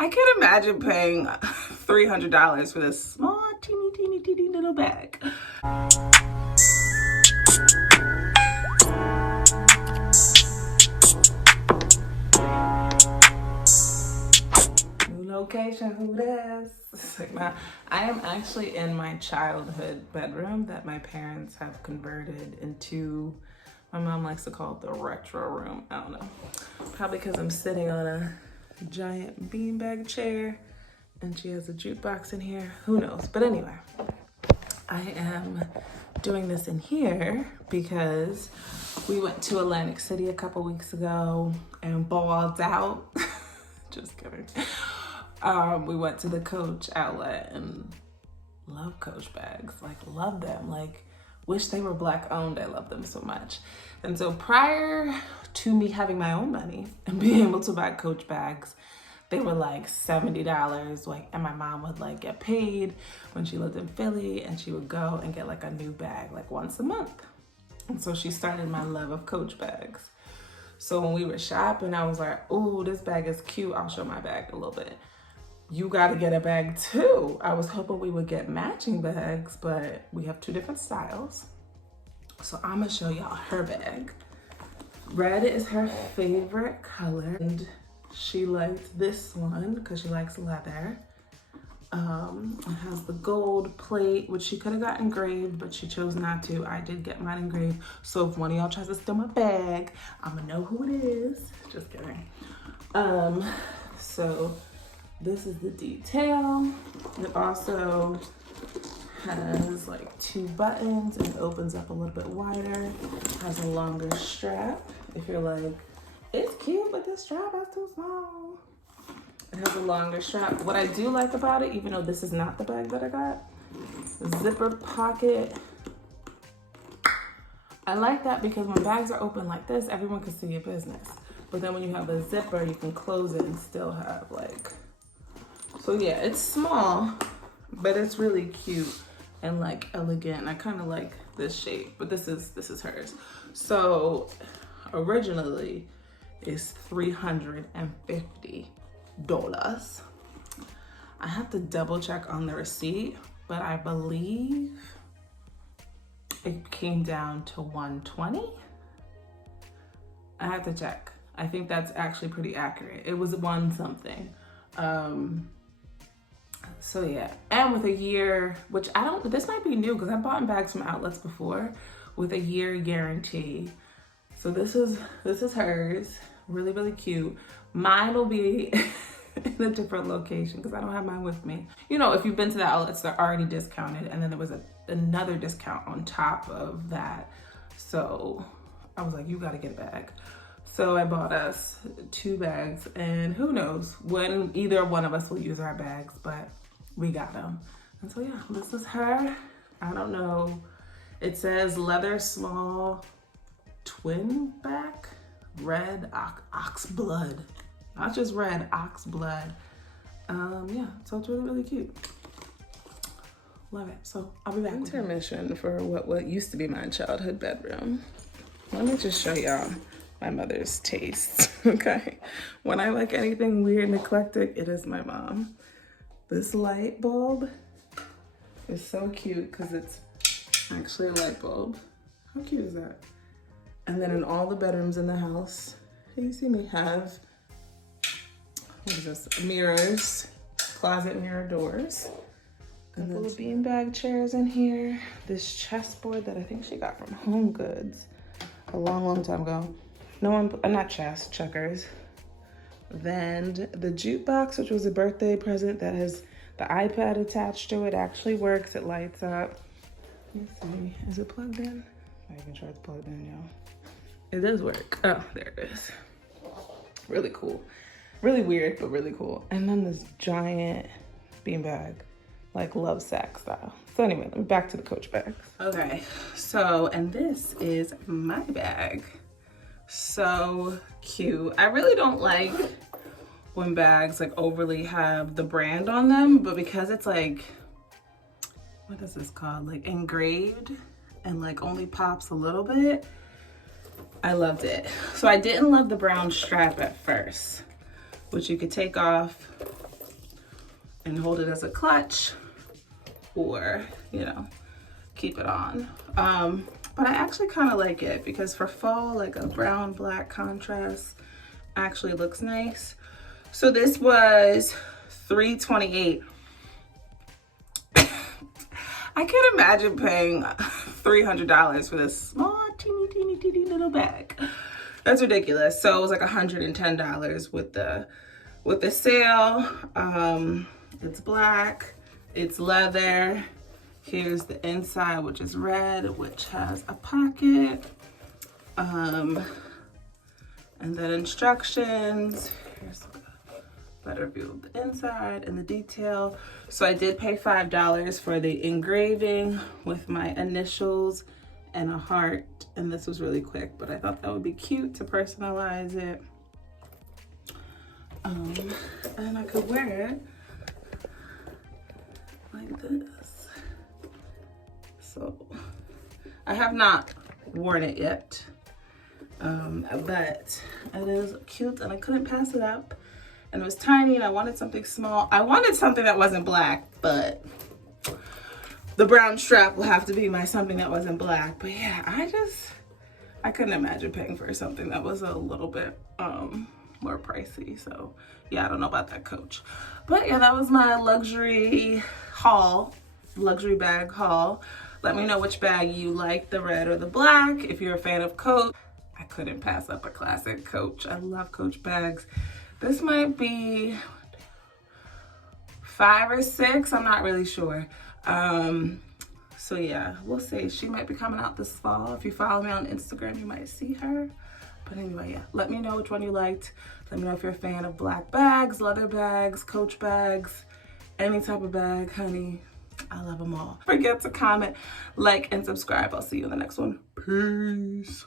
I can't imagine paying $300 for this small, teeny little bag. New location, who this? I am actually in my childhood bedroom that my parents have converted into, my mom likes to call it the retro room. I don't know. Probably because I'm sitting on a giant beanbag chair and she has a jukebox in here. Who knows? But anyway, I am doing this in here because we went to Atlantic City a couple weeks ago and balled out. Just kidding. We went to the Coach outlet and love Coach bags. Like, love them. Like, wish they were Black owned. I love them so much. And so prior to me having my own money and being able to buy Coach bags, they were like $70. Like, and my mom would like get paid when she lived in Philly, and she would go and get like a new bag like once a month. And so she started my love of Coach bags. So when we were shopping, I was like, oh, this bag is cute. I'll show my bag a little bit. You got to get a bag too. I was hoping we would get matching bags, but we have two different styles. So I'm gonna show y'all her bag. Red is her favorite color, and she liked this one because she likes leather. It has the gold plate, which she could have got engraved, but she chose not to. I did get mine engraved. So if one of y'all tries to steal my bag, I'm gonna know who it is. Just kidding. So this is the detail. It also has like two buttons and opens up a little bit wider. Has a longer strap. If you're like, it's cute, but this strap is too small. It has a longer strap. What I do like about it, even though this is not the bag that I got, zipper pocket. I like that because when bags are open like this, everyone can see your business. But then when you have a zipper, you can close it and still have like, so yeah, it's small, but it's really cute and like elegant. I kind of like this shape, but this is hers. So originally it's $350. I have to double check on the receipt, but I believe it came down to $120. I have to check. I think that's actually pretty accurate. It was one something. So yeah, and with a year, which this might be new because I bought bags from outlets before with a year guarantee. So this is hers, really, really cute. Mine will be in a different location because I don't have mine with me. You know, if you've been to the outlets, they're already discounted, and then there was another discount on top of that. So I was like, you gotta get a bag. So I bought us 2 bags, and who knows when either one of us will use our bags, but we got them. And so yeah, this is her. I don't know. It says leather small twin back, red ox blood. Not just red, ox blood. Yeah, so it's really, really cute. Love it. So I'll be back. Intermission for what used to be my childhood bedroom. Let me just show y'all my mother's taste, okay? When I like anything weird and eclectic, it is my mom. This light bulb is so cute because it's actually a light bulb. How cute is that? And then in all the bedrooms in the house, you see me have, what is this? Mirrors, closet mirror doors. A couple of beanbag chairs in here. This chessboard that I think she got from Home Goods a long time ago. Not chess, checkers. Then the jukebox, which was a birthday present that has the iPad attached to it, actually works. It lights up. Let's see, is it plugged in? I can try to plug it in, y'all. It does work. Oh, there it is. Really cool. Really weird, but really cool. And then this giant beanbag, like love sack style. So anyway, let me back to the Coach bags. Okay, so, and this is my bag. So cute. I really don't like when bags like overly have the brand on them, but because it's like, what is this called? Like engraved and like only pops a little bit, I loved it. So I didn't love the brown strap at first, which you could take off and hold it as a clutch, or, you know, keep it on. But I actually kind of like it because for fall, like a brown black contrast actually looks nice. So this was $3.28. I can't imagine paying $300 for this small teeny little bag. That's ridiculous. So it was like $110 with the sale. It's black, it's leather. Here's the inside, which is red, which has a pocket. And then instructions. Here's a better view of the inside and the detail. So I did pay $5 for the engraving with my initials and a heart. And this was really quick, but I thought that would be cute to personalize it. And I could wear it like this. So I have not worn it yet, but it is cute and I couldn't pass it up. And it was tiny and I wanted something small. I wanted something that wasn't black, but the brown strap will have to be my something that wasn't black. But yeah, I couldn't imagine paying for something that was a little bit more pricey. So yeah, I don't know about that Coach. But yeah, that was my luxury bag haul. Let me know which bag you like, the red or the black. If you're a fan of Coach, I couldn't pass up a classic Coach. I love Coach bags. This might be 5 or 6, I'm not really sure. So yeah, we'll see. She might be coming out this fall. If you follow me on Instagram, you might see her. But anyway, yeah, let me know which one you liked. Let me know if you're a fan of black bags, leather bags, Coach bags, any type of bag, honey. I love them all. Don't forget to comment, like, and subscribe. I'll see you in the next one. Peace.